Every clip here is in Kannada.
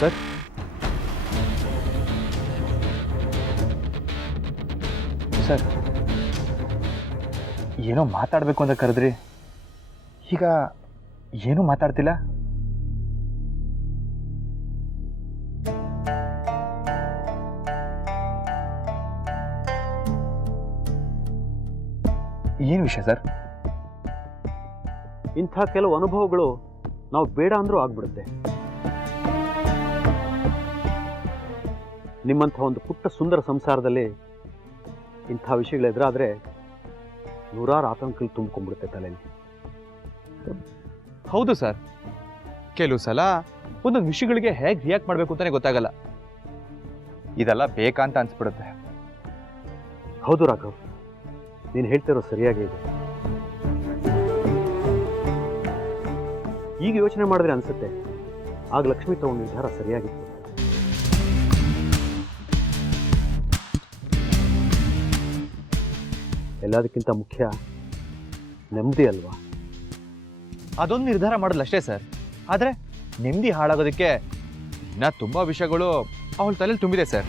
ಸರ್ ಸರ್ ಏನೋ ಮಾತಾಡಬೇಕು ಅಂತ ಕರೆದ್ರಿ, ಈಗ ಏನೂ ಮಾತಾಡ್ತಿಲ್ಲ. ಏನು ವಿಷಯ ಸರ್? ಇಂಥ ಕೆಲವು ಅನುಭವಗಳು ನಾವು ಬೇಡ ಅಂದ್ರೂ ಆಗ್ಬಿಡುತ್ತೆ. ನಿಮ್ಮಂಥ ಒಂದು ಪುಟ್ಟ ಸುಂದರ ಸಂಸಾರದಲ್ಲಿ ಇಂಥ ವಿಷಯಗಳು ಎದುರಾದರೆ ನೂರಾರು ಆತಂಕಗಳು ತುಂಬಿಕೊಂಡ್ಬಿಡುತ್ತೆ ತಲೆಯಲ್ಲಿ. ಹೌದು ಸರ್, ಕೆಲವು ಸಲ ಒಂದೊಂದು ವಿಷಯಗಳಿಗೆ ಹೇಗೆ ರಿಯಾಕ್ಟ್ ಮಾಡಬೇಕು ಅಂತಾನೆ ಗೊತ್ತಾಗಲ್ಲ. ಇದೆಲ್ಲ ಬೇಕಾ ಅಂತ ಅನ್ಸ್ಬಿಡುತ್ತೆ. ಹೌದು ರಾಘವ್, ನೀನು ಹೇಳ್ತಿರೋ ಸರಿಯಾಗಿ ಇದೆ. ಈಗ ಯೋಚನೆ ಮಾಡಿದ್ರೆ ಅನ್ಸುತ್ತೆ ಆಗ ಲಕ್ಷ್ಮಿ ತಗೊಂಡ ನಿರ್ಧಾರ ಸರಿಯಾಗಿತ್ತು. ಎಲ್ಲದಕ್ಕಿಂತ ಮುಖ್ಯ ನೆಮ್ಮದಿ ಅಲ್ವಾ? ಅದೊಂದು ನಿರ್ಧಾರ ಮಾಡೋದು ಅಷ್ಟೇ ಸರ್. ಆದರೆ ನೆಮ್ಮದಿ ಹಾಳಾಗೋದಕ್ಕೆ ಇನ್ನೂ ತುಂಬ ವಿಷಯಗಳು ಅವಳ ತಲೆಯಲ್ಲಿ ತುಂಬಿದೆ ಸರ್.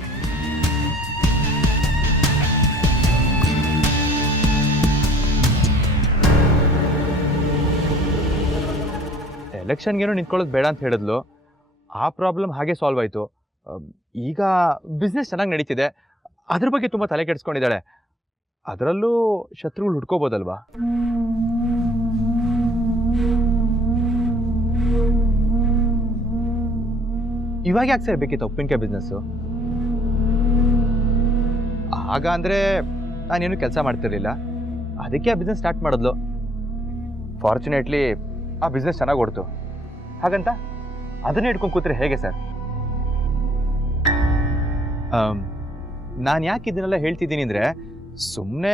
ಎಲೆಕ್ಷನ್ಗೇನೋ ನಿಂತ್ಕೊಳ್ಳೋದು ಬೇಡ ಅಂತ ಹೇಳಿದ್ಲು. ಆ ಪ್ರಾಬ್ಲಮ್ ಹಾಗೆ ಸಾಲ್ವ್ ಆಯಿತು. ಈಗ ಬಿಸ್ನೆಸ್ ಚೆನ್ನಾಗಿ ನಡೀತಿದೆ, ಅದ್ರ ಬಗ್ಗೆ ತುಂಬ ತಲೆ ಕೆಡಿಸ್ಕೊಂಡಿದ್ದಾಳೆ. ಅದರಲ್ಲೂ ಶತ್ರುಗಳು ಹುಡ್ಕೋಬೋದಲ್ವಾ? ಇವಾಗ ಯಾಕೆ ಸರ್ ಬೇಕಿತ್ತು ಉಪ್ಪಿನಕಾಯಿ ಬಿಸ್ನೆಸ್ಸು? ಆಗ ಅಂದರೆ ನಾನೇನು ಕೆಲಸ ಮಾಡ್ತಿರ್ಲಿಲ್ಲ, ಅದಕ್ಕೆ ಆ ಬಿಸ್ನೆಸ್ ಸ್ಟಾರ್ಟ್ ಮಾಡಿದ್ಲು. ಫಾರ್ಚುನೇಟ್ಲಿ ಆ ಬಿಸ್ನೆಸ್ ಚೆನ್ನಾಗಿ ಓಡ್ತು. ಹಾಗಂತ ಅದನ್ನೇ ಇಟ್ಕೊಂಡು ಕೂತ್ರೆ ಹೇಗೆ ಸರ್? ನಾನು ಯಾಕೆ ಇದನ್ನೆಲ್ಲ ಹೇಳ್ತಿದ್ದೀನಿ ಅಂದರೆ, ಸುಮ್ಮನೆ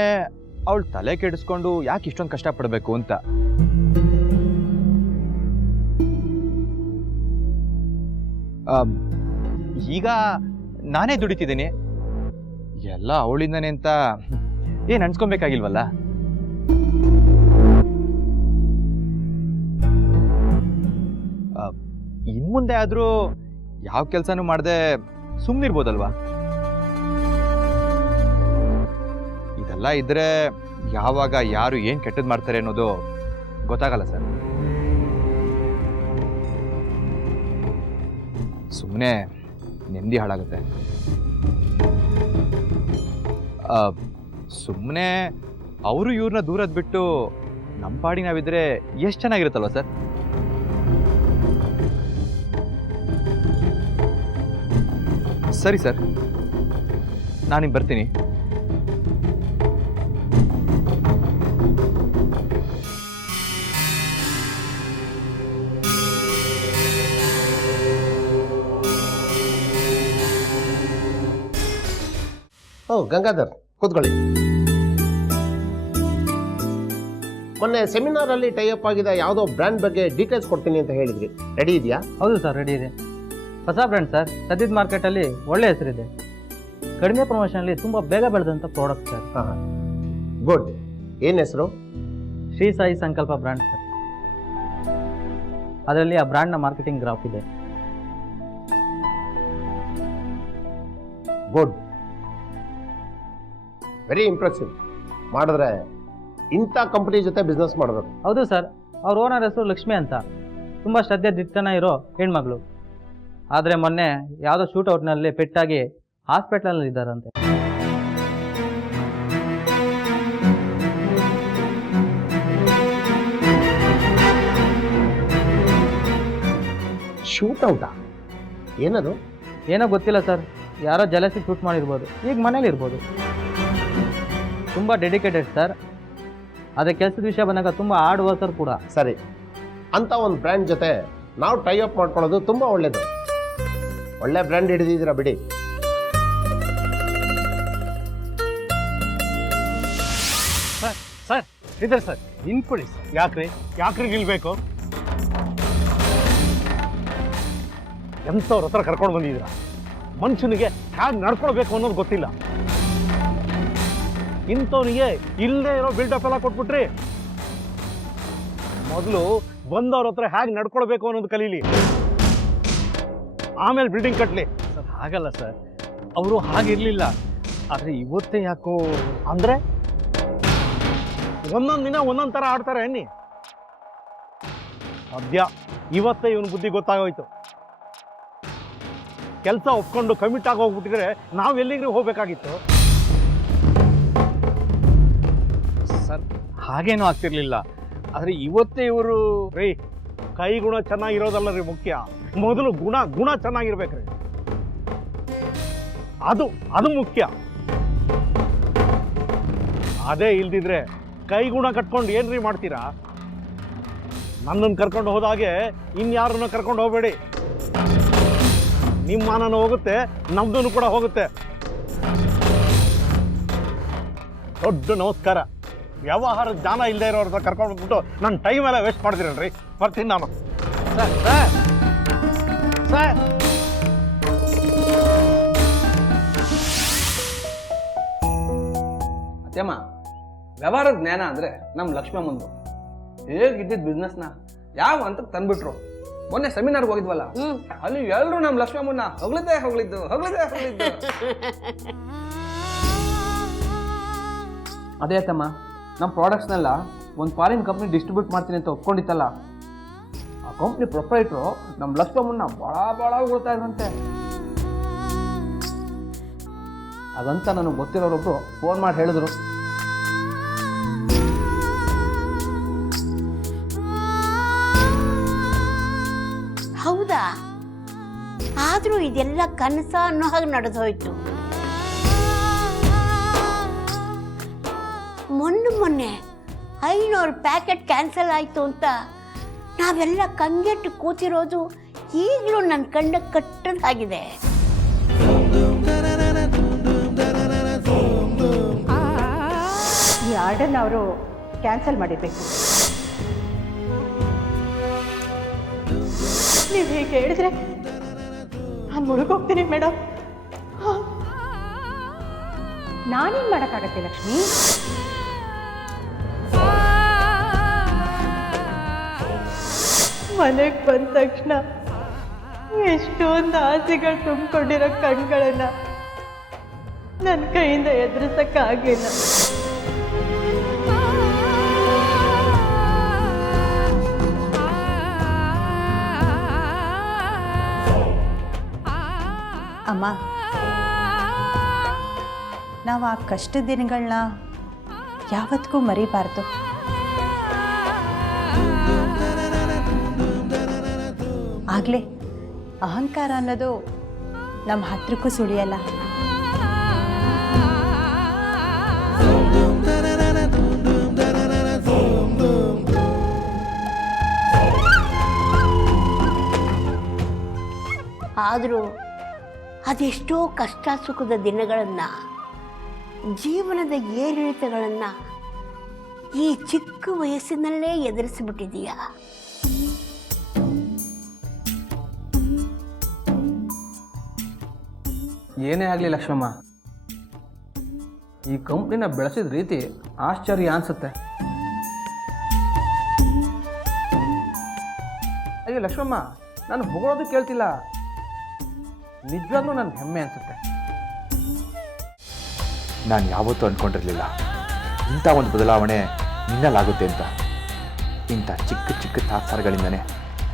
ಅವಳು ತಲೆ ಕೆಡಿಸ್ಕೊಂಡು ಯಾಕೆ ಇಷ್ಟೊಂದು ಕಷ್ಟಪಡಬೇಕು ಅಂತ. ಈಗ ನಾನೇ ದುಡಿತಿದ್ದೀನಿ, ಎಲ್ಲ ಅವಳಿಂದನೇ ಅಂತ ಏನು ಅನ್ಸ್ಕೊಬೇಕಾಗಿಲ್ವಲ್ಲ. ಇನ್ಮುಂದೆ ಆದರೂ ಯಾವ ಕೆಲಸನೂ ಮಾಡದೆ ಸುಮ್ಮನಿರ್ಬೋದಲ್ವಾ? ಇದೆಲ್ಲ ಇದ್ರೆ ಯಾವಾಗ ಯಾರು ಏನು ಕೆಟ್ಟದ್ದು ಮಾಡ್ತಾರೆ ಅನ್ನೋದು ಗೊತ್ತಾಗಲ್ಲ ಸರ್. ಸುಮ್ಮನೆ ನೆಮ್ಮದಿ ಹಾಳಾಗುತ್ತೆ. ಸುಮ್ಮನೆ ಅವರು ಇವ್ರನ್ನ ದೂರದ್ ಬಿಟ್ಟು ನಮ್ಮ ಪಾಡಿ ನಾವಿದ್ರೆ ಎಷ್ಟು ಚೆನ್ನಾಗಿರುತ್ತಲ್ವ ಸರ್? ಸರಿ ಸರ್, ನಾನಿನ್ನು ಬರ್ತೀನಿ. ಗಂಗಾಧರ್ ಕೂತ್ಕೊಳ್ಳಿ. ಮೊನ್ನೆ ಸೆಮಿನಾರಲ್ಲಿ ಟೈಅಪ್ ಆಗಿದ ಯಾವುದೋ ಬ್ರ್ಯಾಂಡ್ ಬಗ್ಗೆ ಡೀಟೇಲ್ಸ್ ಕೊಡ್ತೀನಿ ಅಂತ ಹೇಳಿದ್ರಿ, ರೆಡಿ ಇದೆಯಾ? ಹೌದು ಸರ್, ರೆಡಿ ಇದೆ. ಹೊಸ ಬ್ರ್ಯಾಂಡ್ ಸರ್, ಸದ್ಯದ ಮಾರ್ಕೆಟಲ್ಲಿ ಒಳ್ಳೆ ಹೆಸರಿದೆ. ಕಡಿಮೆ ಪ್ರಮೋಷನಲ್ಲಿ ತುಂಬ ಬೇಗ ಬೆಳೆದಂಥ ಪ್ರಾಡಕ್ಟ್ ಸರ್. ಹಾಂ, ಗುಡ್. ಏನು ಹೆಸರು? ಶ್ರೀ ಸಾಯಿ ಸಂಕಲ್ಪ ಬ್ರ್ಯಾಂಡ್ ಸರ್. ಅದರಲ್ಲಿ ಆ ಬ್ರ್ಯಾಂಡ್ನ ಮಾರ್ಕೆಟಿಂಗ್ ಗ್ರಾಫ್ ಇದೆ. Good, very impressive. ಮಾಡಿದ್ರೆ ಇಂಥ ಕಂಪ್ನಿ ಜೊತೆ ಬಿಸ್ನೆಸ್ ಮಾಡಬೇಕು. ಹೌದು ಸರ್, ಅವ್ರ ಓನರ್ ಹೆಸರು ಲಕ್ಷ್ಮಿ ಅಂತ, ತುಂಬ ಶ್ರದ್ಧೆ ದಿಟ್ಟನ ಇರೋ ಹೆಣ್ಮಗಳು. ಆದರೆ ಮೊನ್ನೆ ಯಾವುದೋ ಶೂಟೌಟ್ನಲ್ಲಿ ಪೆಟ್ಟಾಗಿ ಹಾಸ್ಪಿಟ್ಲಲ್ಲಿ ಇದ್ದಾರಂತೆ. ಶೂಟೌಟಾ? ಏನದು? ಏನೋ ಗೊತ್ತಿಲ್ಲ ಸರ್, ಯಾರೋ ಜಲಸಿ ಶೂಟ್ ಮಾಡಿರ್ಬೋದು, ಈಗ ಮನೇಲಿ ಇರ್ಬೋದು. ತುಂಬ ಡೆಡಿಕೇಟೆಡ್ ಸರ್. ಅದೇ ಕೆಲಸದ ವಿಷಯ ಬಂದಾಗ ತುಂಬ ಹಾರ್ಡ್ ವರ್ಕರ್ ಕೂಡ. ಸರಿ, ಅಂತ ಒಂದು ಬ್ರ್ಯಾಂಡ್ ಜೊತೆ ನಾವು ಟೈ ಅಪ್ ಮಾಡ್ಕೊಳ್ಳೋದು ತುಂಬ ಒಳ್ಳೆಯದು. ಒಳ್ಳೆ ಬ್ರ್ಯಾಂಡ್ ಹಿಡಿದಿದ್ದೀರಾ ಬಿಡಿ. ಸರ್ ಇದ್ದಾರೆ ಸರ್, ನಿಂತ್ಕೊಳ್ಳಿ ಸರ್. ಯಾಕ್ರಿ ನಿಲ್ಬೇಕು? ಎಂಥವ್ರ ಹತ್ರ ಕರ್ಕೊಂಡು ಬಂದಿದ್ದೀರಾ? ಮನುಷ್ಯನಿಗೆ ಹೇಗೆ ನಡ್ಕೊಳ್ಬೇಕು ಅನ್ನೋದು ಗೊತ್ತಿಲ್ಲ. ಇಂಥವನಿಗೆ ಇಲ್ಲದೆ ಇರೋ ಬಿಲ್ಡಪ್ ಎಲ್ಲ ಕೊಟ್ಬಿಟ್ರಿ. ಮೊದಲು ಬಂದವ್ರ ಹತ್ರ ಹೇಗೆ ನಡ್ಕೊಳ್ಬೇಕು ಅನ್ನೋದು ಕಲೀಲಿ. ಆಮೇಲೆ ಬಿಲ್ಡಿಂಗ್ ಕಟ್ಟಲಿ. ಸರ್ ಹಾಗಲ್ಲ ಸರ್, ಅವರು ಹಾಗಿರಲಿಲ್ಲ. ಆದರೆ ಇವತ್ತೇ ಯಾಕೋ ಅಂದರೆ ಒಂದೊಂದು ದಿನ ಒಂದೊಂದು ಥರ ಆಡ್ತಾರೆ ಅನ್ನಿ. ಸದ್ಯ ಇವತ್ತೇ ಇವನ ಬುದ್ಧಿ ಗೊತ್ತಾಗೋಯ್ತು. ಕೆಲಸ ಒಪ್ಕೊಂಡು ಕಮಿಟ್ ಆಗಿ ಹೋಗ್ಬಿಟ್ಟಿದ್ರೆ ನಾವು ಎಲ್ಲಿಗೂ ಹೋಗ್ಬೇಕಾಗಿತ್ತು. ಸರ್ ಹಾಗೇನೂ ಆಗ್ತಿರ್ಲಿಲ್ಲ. ಆದರೆ ಇವತ್ತೇ ಇವರು ರೀ, ಕೈ ಗುಣ ಚೆನ್ನಾಗಿರೋದಲ್ಲ ರೀ ಮುಖ್ಯ, ಮೊದಲು ಗುಣ ಚೆನ್ನಾಗಿರ್ಬೇಕ್ರಿ. ಅದು ಮುಖ್ಯ. ಅದೇ ಇಲ್ದಿದ್ರೆ ಕೈ ಗುಣ ಕಟ್ಕೊಂಡು ಏನ್ರಿ ಮಾಡ್ತೀರಾ? ನನ್ನನ್ನು ಕರ್ಕೊಂಡು ಹೋದಾಗೆ ಇನ್ಯಾರನ್ನ ಕರ್ಕೊಂಡು ಹೋಗಬೇಡಿ. ನಿಮ್ಮ ಮಾನನೂ ಹೋಗುತ್ತೆ, ನಮ್ದು ಕೂಡ ಹೋಗುತ್ತೆ. ದೊಡ್ಡ ನಮಸ್ಕಾರ. ವ್ಯವಹಾರ ಜ್ಞಾನ ಇಲ್ಲದೆ ಇರೋರ್ನ ಕರ್ಕೊಂಡು ಹೋಗ್ಬಿಟ್ಟು ನನ್ನ ಟೈಮ್ ಎಲ್ಲ ವೇಸ್ಟ್ ಮಾಡ್ತೀರಲ್ರಿ. ಬರ್ತೀನಿ ನಾನು. ಸರ್ ಅತ್ಯಮ್ಮ, ವ್ಯವಹಾರ ಜ್ಞಾನ ಅಂದರೆ ನಮ್ಮ ಲಕ್ಷ್ಮಮ್ಮಂದು. ಹೇಗಿದ್ದಿದ್ದು ಬಿಸ್ನೆಸ್ನ ಯಾವ ಹಂತಕ್ಕೆ ತಂದ್ಬಿಟ್ರು. ಮೊನ್ನೆ ಸೆಮಿನಾರ್ಗೆ ಹೋಗಿದ್ವಲ್ಲ, ಅಲ್ಲಿ ಎಲ್ಲರೂ ನಮ್ಮ ಲಕ್ಷ್ಮಮ್ಮನ್ನ ಹೊಗಳಿದ್ದು. ಅದೇ ಅತ್ತಮ್ಮ, ನಮ್ಮ ಪ್ರಾಡಕ್ಟ್ಸ್ನೆಲ್ಲ ಒಂದು ಫಾರಿನ್ ಕಂಪ್ನಿ ಡಿಸ್ಟ್ರಿಬ್ಯೂಟ್ ಮಾಡ್ತೀನಿ ಅಂತ ಒಪ್ಕೊಂಡಿತ್ತಲ್ಲ, ಆ ಕಂಪ್ನಿ ಪ್ರೊಪ್ರೈಟ್ರು ನಮ್ಮ ಲಕ್ಷ್ಮಮ್ಮನ್ನ ಭಾಳ ಹೊಗಳ್ತಾ ಇದ್ರಂತೆ. ಅದಂತ ನನಗೆ ಗೊತ್ತಿರೋರೊಬ್ರು ಫೋನ್ ಮಾಡಿ ಹೇಳಿದ್ರು. ಹೌದಾ? ಆದರೂ ಇದೆಲ್ಲ ಕನಸ ಅನ್ನೋ ಹಾಗೆ ನಡೆದು ಹೋಯ್ತು. ಮೊನ್ನೆ 500 ಪ್ಯಾಕೆಟ್ ಕ್ಯಾನ್ಸಲ್ ಆಯಿತು ಅಂತ ನಾವೆಲ್ಲ ಕಂಗೆಟ್ಟು ಕೂತಿರೋದು ಈಗಲೂ ನನ್ನ ಕಣ್ಣ ಕಟ್ಟದಾಗಿದೆ. ಈ ಆರ್ಡರ್ನ ಅವರು ಕ್ಯಾನ್ಸಲ್ ಮಾಡಿರಬೇಕು. ನೀವು ಹೀಗೆ ಹೇಳಿದ್ರೆ ನಾನು ಮುಳುಗೋಗ್ತೀನಿ ಮೇಡಮ್. ನಾನೇನು ಮಾಡೋಕ್ಕಾಗತ್ತೆ ಲಕ್ಷ್ಮಿ? ಮನೆಗೆ ಬಂದ ತಕ್ಷಣ ಎಷ್ಟೊಂದು ಆಸೆಗಳು ತುಂಬಿಕೊಂಡಿರೋ ಕಣ್ಗಳನ್ನ ನನ್ನ ಕೈಯಿಂದ ಎದುರಿಸಕ್ಕಾಗಲಿಲ್ಲ. ಅಮ್ಮ, ನಾವು ಆ ಕಷ್ಟದ ದಿನಗಳನ್ನ ಯಾವತ್ತಿಗೂ ಮರಿಬಾರ್ದು. ಆಗಲೇ ಅಹಂಕಾರ ಅನ್ನೋದು ನಮ್ಮ ಹತ್ರಕ್ಕೂ ಸುಳಿಯಲ್ಲ. ಆದರೂ ಅದೆಷ್ಟೋ ಕಷ್ಟ ಸುಖದ ದಿನಗಳನ್ನು, ಜೀವನದ ಏರಿಳಿತಗಳನ್ನು ಈ ಚಿಕ್ಕ ವಯಸ್ಸಿನಲ್ಲೇ ಎದುರಿಸಿಬಿಟ್ಟಿದೀಯ. ಏನೇ ಆಗಲಿ ಲಕ್ಷ್ಮಮ್ಮ, ಈ ಕಂಪ್ನಿನ ಬೆಳೆಸಿದ ರೀತಿ ಆಶ್ಚರ್ಯ ಅನಿಸುತ್ತೆ. ಅಯ್ಯೋ ಲಕ್ಷ್ಮಮ್ಮ, ನಾನು ಹೊಗಳೋದು ಕೇಳ್ತಿಲ್ಲ, ನಿಜವಾಗ್ಲೂ ನನಗೆ ಹೆಮ್ಮೆ ಅನಿಸುತ್ತೆ. ನಾನು ಯಾವತ್ತೂ ಅಂದ್ಕೊಂಡಿರಲಿಲ್ಲ ಇಂಥ ಒಂದು ಬದಲಾವಣೆ ನಿನ್ನಲ್ಲಾಗುತ್ತೆ ಅಂತ. ಇಂಥ ಚಿಕ್ಕ ತಾತ್ಸಾರಗಳಿಂದನೇ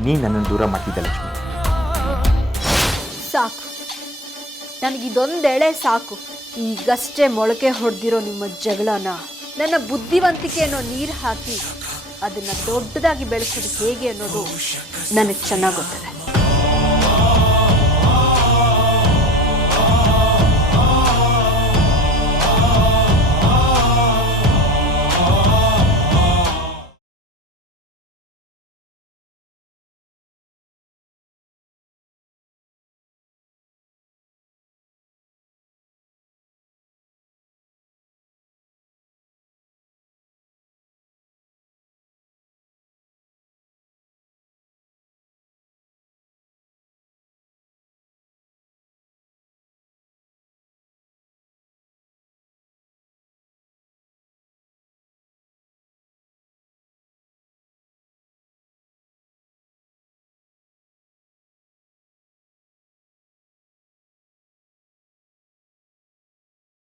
ನೀನು ನನ್ನನ್ನು ದೂರ ಮಾಡ್ತಿದ್ದೆ ಲಕ್ಷ್ಮಿ. ಸಾಕು, ನನಗಿದೊಂದೆಳೆ ಸಾಕು. ಈಗಷ್ಟೇ ಮೊಳಕೆ ಹೊಡೆದಿರೋ ನಿಮ್ಮ ಜಗಳನ ನನ್ನ ಬುದ್ಧಿವಂತಿಕೆಯನ್ನು ನೀರು ಹಾಕಿ ಅದನ್ನು ದೊಡ್ಡದಾಗಿ ಬೆಳೆಸೋದು ಹೇಗೆ ಅನ್ನೋದು ನನಗೆ ಚೆನ್ನಾಗಿ ಗೊತ್ತಿದೆ.